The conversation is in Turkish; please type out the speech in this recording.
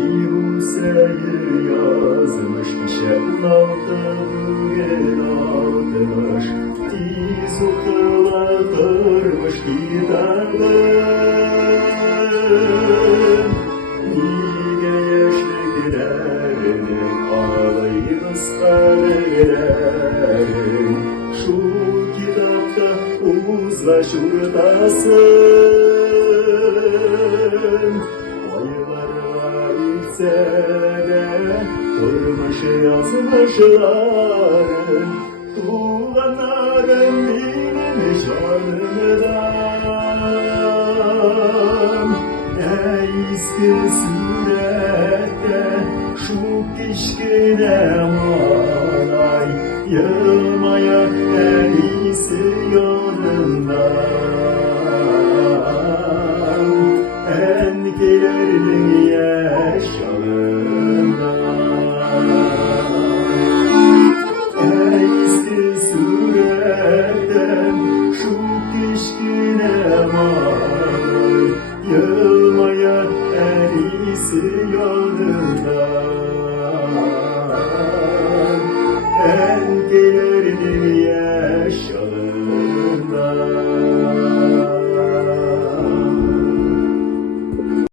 Hüseyin yazmış şevlalda bugün atmış diz okulatırmış giderler nice yaşlıklerini ağlayınız kalelerin şu kitapta uzla şurtasın sene durmuş yazmışların tuğlanların benim şanımdan ey eski surette şu pişkine malay yılmaya en iyisi yolundan